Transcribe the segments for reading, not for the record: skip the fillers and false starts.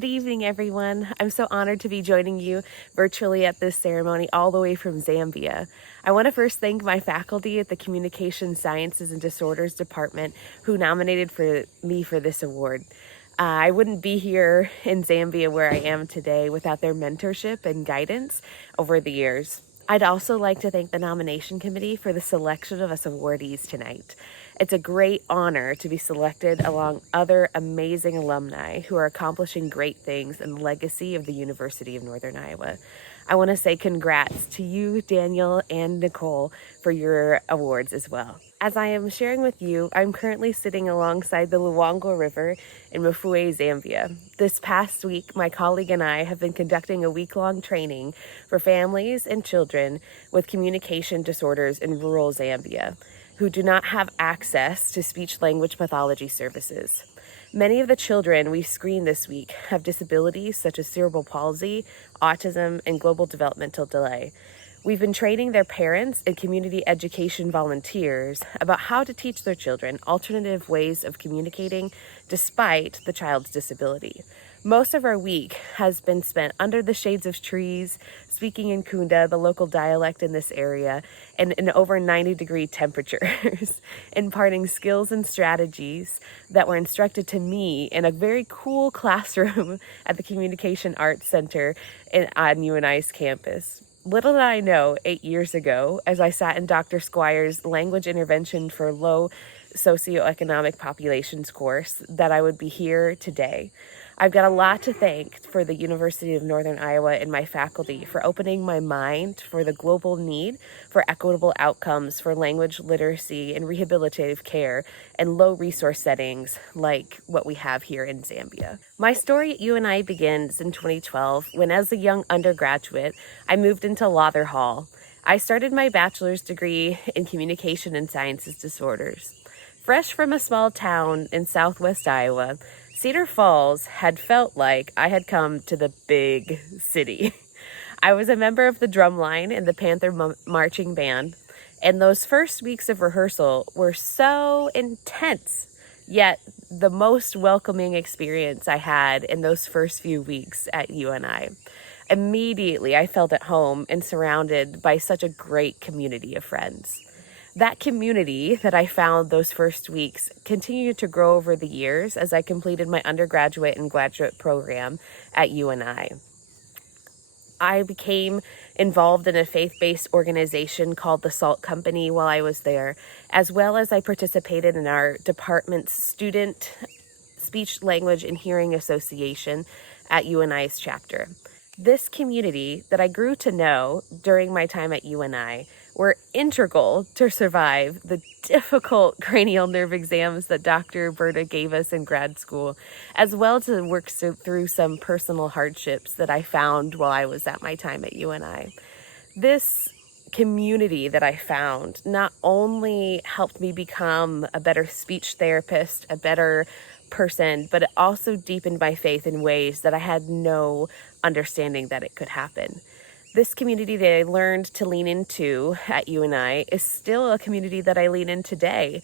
Good evening, everyone. I'm so honored to be joining you virtually at this ceremony all the way from Zambia. I want to first thank my faculty at the Communication Sciences and Disorders Department who nominated me for this award. I wouldn't be here in Zambia where I am today without their mentorship and guidance over the years. I'd also like to thank the nomination committee for the selection of us awardees tonight. It's a great honor to be selected along other amazing alumni who are accomplishing great things in the legacy of the University of Northern Iowa. I want to say congrats to you, Daniel, and Nicole for your awards as well. As I am sharing with you, I'm currently sitting alongside the Luangwa River in Mafue, Zambia. This past week, my colleague and I have been conducting a week-long training for families and children with communication disorders in rural Zambia who do not have access to speech language pathology services. Many of the children we screened this week have disabilities such as cerebral palsy, autism, and global developmental delay. We've been training their parents and community education volunteers about how to teach their children alternative ways of communicating despite the child's disability. Most of our week has been spent under the shades of trees, speaking in Kunda, the local dialect in this area, and in over 90-degree temperatures, imparting skills and strategies that were instructed to me in a very cool classroom at the Communication Arts Center on UNI's campus. Little did I know 8 years ago, as I sat in Dr. Squire's Language Intervention for Low Socioeconomic Populations course, that I would be here today. I've got a lot to thank for the University of Northern Iowa and my faculty for opening my mind for the global need for equitable outcomes for language literacy and rehabilitative care in low resource settings like what we have here in Zambia. My story at UNI begins in 2012 when, as a young undergraduate, I moved into Lawther Hall. I started my bachelor's degree in communication and sciences disorders. Fresh from a small town in southwest Iowa, Cedar Falls had felt like I had come to the big city. I was a member of the drumline in the Panther Marching Band, and those first weeks of rehearsal were so intense, yet the most welcoming experience I had in those first few weeks at UNI. Immediately, I felt at home and surrounded by such a great community of friends. That community that I found those first weeks continued to grow over the years as I completed my undergraduate and graduate program at UNI. I became involved in a faith-based organization called the SALT Company while I was there, as well as I participated in our department's Student Speech Language and Hearing Association at UNI's chapter. This community that I grew to know during my time at UNI were integral to survive the difficult cranial nerve exams that Dr. Berta gave us in grad school, as well as to work through some personal hardships that I found while I was at my time at UNI. This community that I found not only helped me become a better speech therapist, a better person, but it also deepened my faith in ways that I had no understanding that it could happen. This community that I learned to lean into at UNI is still a community that I lean in today.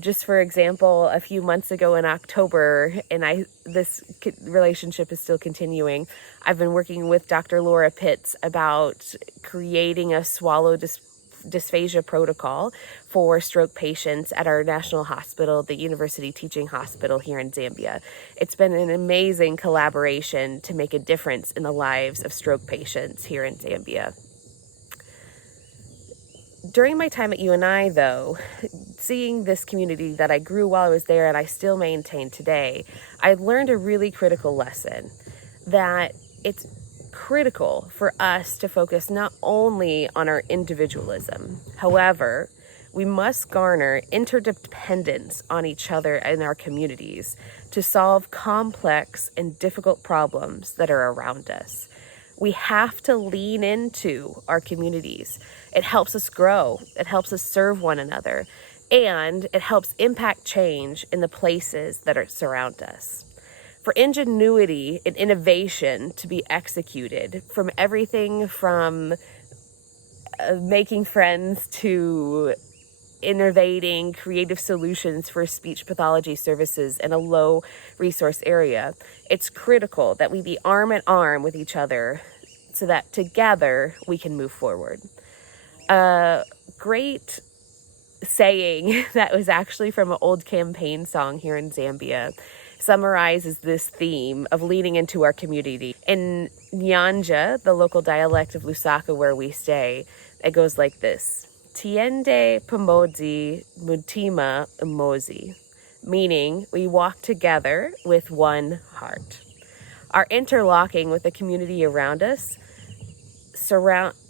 Just for example, a few months ago in October, and this relationship is still continuing, I've been working with Dr. Laura Pitts about creating a swallow dysphagia protocol for stroke patients at our national hospital, the University Teaching Hospital here in Zambia. It's been an amazing collaboration to make a difference in the lives of stroke patients here in Zambia. During my time at UNI, though, seeing this community that I grew while I was there and I still maintain today, I learned a really critical lesson that it's critical for us to focus not only on our individualism. However, we must garner interdependence on each other and our communities to solve complex and difficult problems that are around us. We have to lean into our communities. It helps us grow. It helps us serve one another. And it helps impact change in the places that surround us. For ingenuity and innovation to be executed, from everything from making friends to innovating creative solutions for speech pathology services in a low resource area, it's critical that we be arm in arm with each other so that together we can move forward. A great saying that was actually from an old campaign song here in Zambia summarizes this theme of leaning into our community. In Nyanja, the local dialect of Lusaka where we stay, it goes like this: Tiende Pamozi Mutima Umozi, meaning we walk together with one heart. Our interlocking with the community around us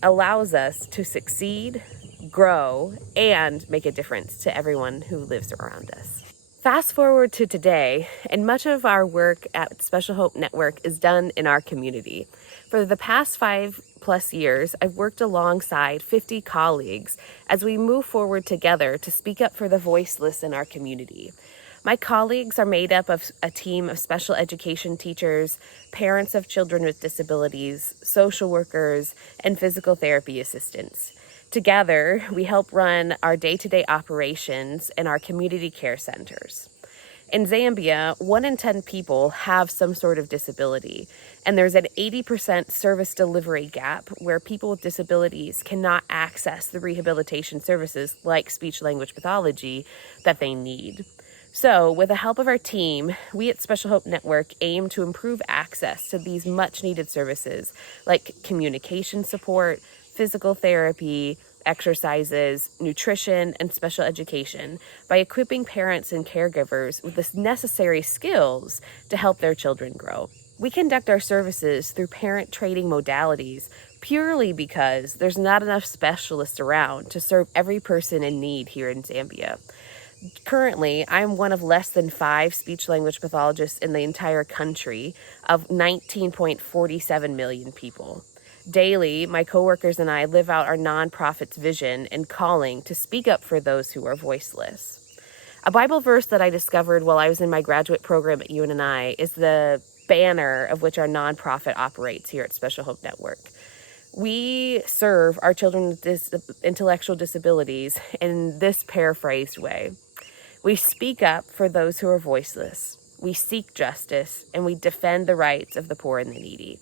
allows us to succeed, grow, and make a difference to everyone who lives around us. Fast forward to today, and much of our work at Special Hope Network is done in our community. For the past 5+ years, I've worked alongside 50 colleagues as we move forward together to speak up for the voiceless in our community. My colleagues are made up of a team of special education teachers, parents of children with disabilities, social workers, and physical therapy assistants. Together, we help run our day-to-day operations in our community care centers. In Zambia, 1 in 10 people have some sort of disability, and there's an 80% service delivery gap where people with disabilities cannot access the rehabilitation services like speech language pathology that they need. So, with the help of our team, we at Special Hope Network aim to improve access to these much-needed services like communication support, physical therapy, exercises, nutrition, and special education by equipping parents and caregivers with the necessary skills to help their children grow. We conduct our services through parent training modalities purely because there's not enough specialists around to serve every person in need here in Zambia. Currently, I'm one of less than 5 speech language pathologists in the entire country of 19.47 million people. Daily, my coworkers and I live out our nonprofit's vision and calling to speak up for those who are voiceless. A Bible verse that I discovered while I was in my graduate program at UNI is the banner of which our nonprofit operates here at Special Hope Network. We serve our children with intellectual disabilities in this paraphrased way. We speak up for those who are voiceless. We seek justice, and we defend the rights of the poor and the needy.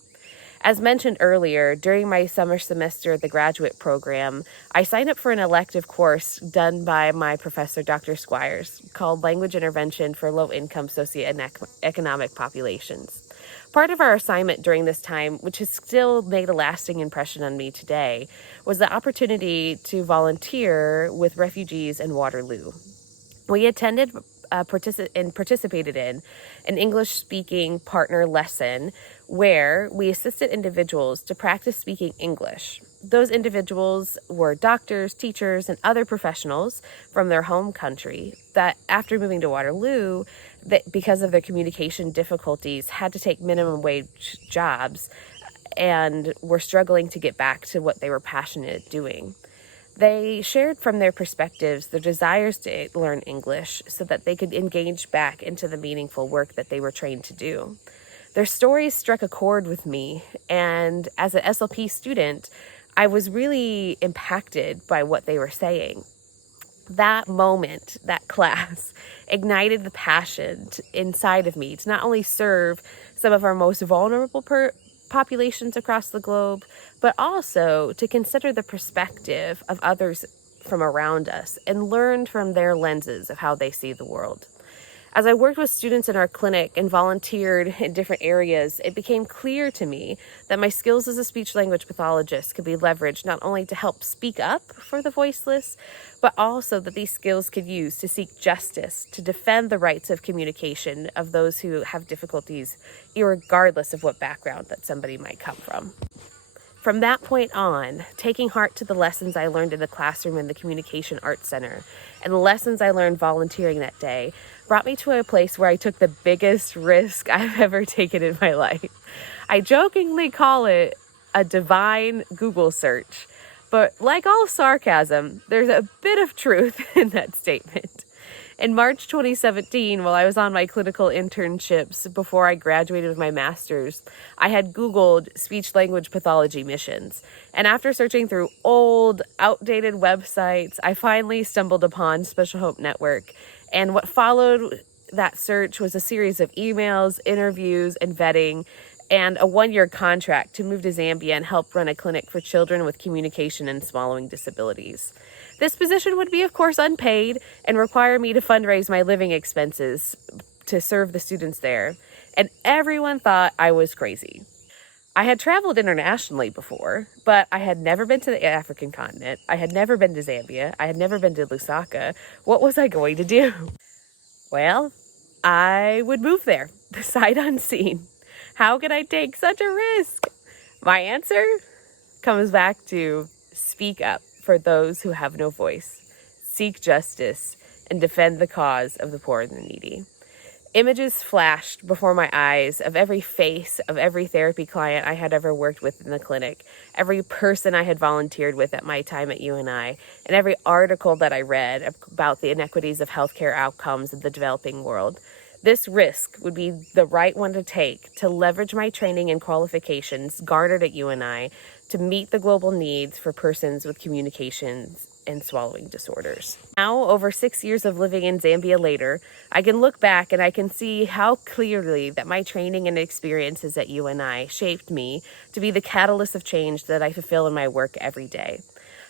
As mentioned earlier, during my summer semester at the graduate program, I signed up for an elective course done by my professor, Dr. Squires, called Language Intervention for Low-Income Socioeconomic Populations. Part of our assignment during this time, which has still made a lasting impression on me today, was the opportunity to volunteer with refugees in Waterloo. We attended participated in an English-speaking partner lesson where we assisted individuals to practice speaking English. Those individuals were doctors, teachers, and other professionals from their home country that, after moving to Waterloo, that because of their communication difficulties, had to take minimum wage jobs and were struggling to get back to what they were passionate at doing. They shared from their perspectives their desires to learn English so that they could engage back into the meaningful work that they were trained to do. Their stories struck a chord with me, and as an SLP student, I was really impacted by what they were saying. That moment, that class, ignited the passion inside of me to not only serve some of our most vulnerable populations across the globe, but also to consider the perspective of others from around us and learn from their lenses of how they see the world. As I worked with students in our clinic and volunteered in different areas, it became clear to me that my skills as a speech language pathologist could be leveraged not only to help speak up for the voiceless, but also that these skills could use to seek justice, to defend the rights of communication of those who have difficulties, irregardless of what background that somebody might come from. From that point on, taking heart to the lessons I learned in the classroom in the Communication Arts Center and the lessons I learned volunteering that day brought me to a place where I took the biggest risk I've ever taken in my life. I jokingly call it a divine Google search, but like all sarcasm, there's a bit of truth in that statement. In March 2017, while I was on my clinical internships before I graduated with my master's, I had Googled speech language pathology missions. And after searching through old, outdated websites, I finally stumbled upon Special Hope Network. And what followed that search was a series of emails, interviews, and vetting, and a 1-year contract to move to Zambia and help run a clinic for children with communication and swallowing disabilities. This position would be, of course, unpaid and require me to fundraise my living expenses to serve the students there. And everyone thought I was crazy. I had traveled internationally before, but I had never been to the African continent. I had never been to Zambia. I had never been to Lusaka. What was I going to do? Well, I would move there, sight unseen. How could I take such a risk? My answer comes back to speak up for those who have no voice, seek justice, and defend the cause of the poor and the needy. Images flashed before my eyes of every face of every therapy client I had ever worked with in the clinic, every person I had volunteered with at my time at UNI, and every article that I read about the inequities of healthcare outcomes in the developing world. This risk would be the right one to take to leverage my training and qualifications garnered at UNI to meet the global needs for persons with communications and swallowing disorders. Now, over 6 years of living in Zambia later, I can look back and I can see how clearly that my training and experiences at UNI shaped me to be the catalyst of change that I fulfill in my work every day.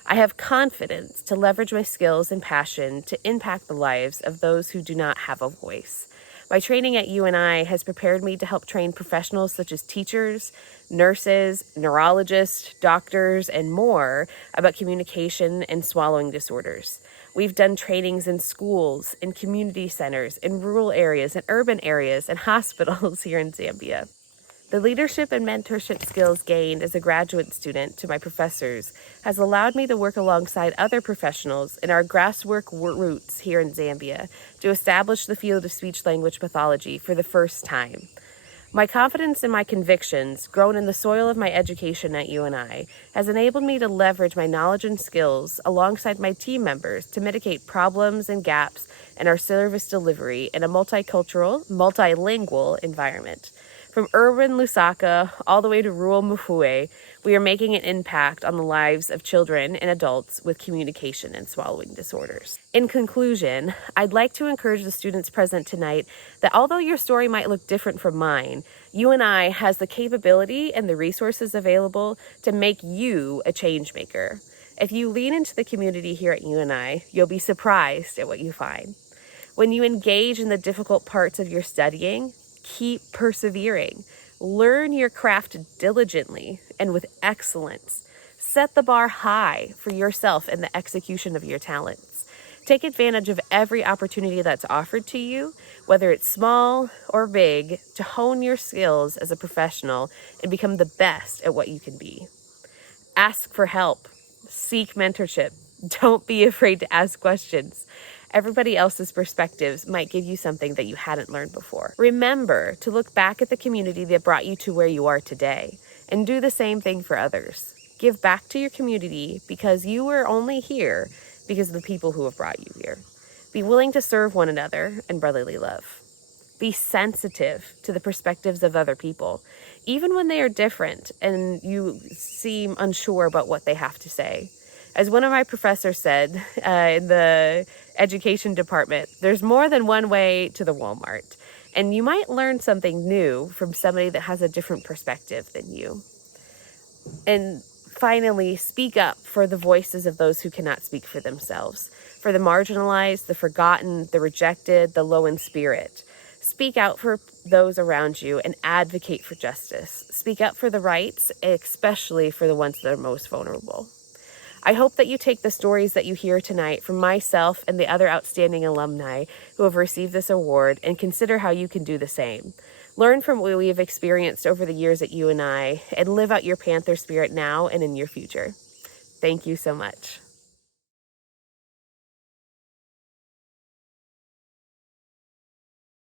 I have confidence to leverage my skills and passion to impact the lives of those who do not have a voice. My training at UNI has prepared me to help train professionals such as teachers, nurses, neurologists, doctors, and more about communication and swallowing disorders. We've done trainings in schools, in community centers, in rural areas, in urban areas, and hospitals here in Zambia. The leadership and mentorship skills gained as a graduate student to my professors has allowed me to work alongside other professionals in our grassroots roots here in Zambia to establish the field of speech language pathology for the first time. My confidence in my convictions, grown in the soil of my education at UNI, has enabled me to leverage my knowledge and skills alongside my team members to mitigate problems and gaps in our service delivery in a multicultural, multilingual environment. From urban Lusaka all the way to rural Mufue, we are making an impact on the lives of children and adults with communication and swallowing disorders. In conclusion, I'd like to encourage the students present tonight that although your story might look different from mine, UNI has the capability and the resources available to make you a change maker. If you lean into the community here at UNI, you'll be surprised at what you find. When you engage in the difficult parts of your studying, keep persevering. Learn your craft diligently and with excellence. Set the bar high for yourself in the execution of your talents. Take advantage of every opportunity that's offered to you, whether it's small or big, to hone your skills as a professional and become the best at what you can be. Ask for help. Seek mentorship. Don't be afraid to ask questions. Everybody else's perspectives might give you something that you hadn't learned before. Remember to look back at the community that brought you to where you are today and do the same thing for others. Give back to your community because you were only here because of the people who have brought you here. Be willing to serve one another in brotherly love. Be sensitive to the perspectives of other people, even when they are different and you seem unsure about what they have to say. As one of my professors said in the education department, there's more than one way to the Walmart, and you might learn something new from somebody that has a different perspective than you. And finally, speak up for the voices of those who cannot speak for themselves, for the marginalized, the forgotten, the rejected, the low in spirit. Speak out for those around you and advocate for justice. Speak up for the rights, especially for the ones that are most vulnerable. I hope that you take the stories that you hear tonight from myself and the other outstanding alumni who have received this award and consider how you can do the same. Learn from what we have experienced over the years at UNI and live out your Panther spirit now and in your future. Thank you so much.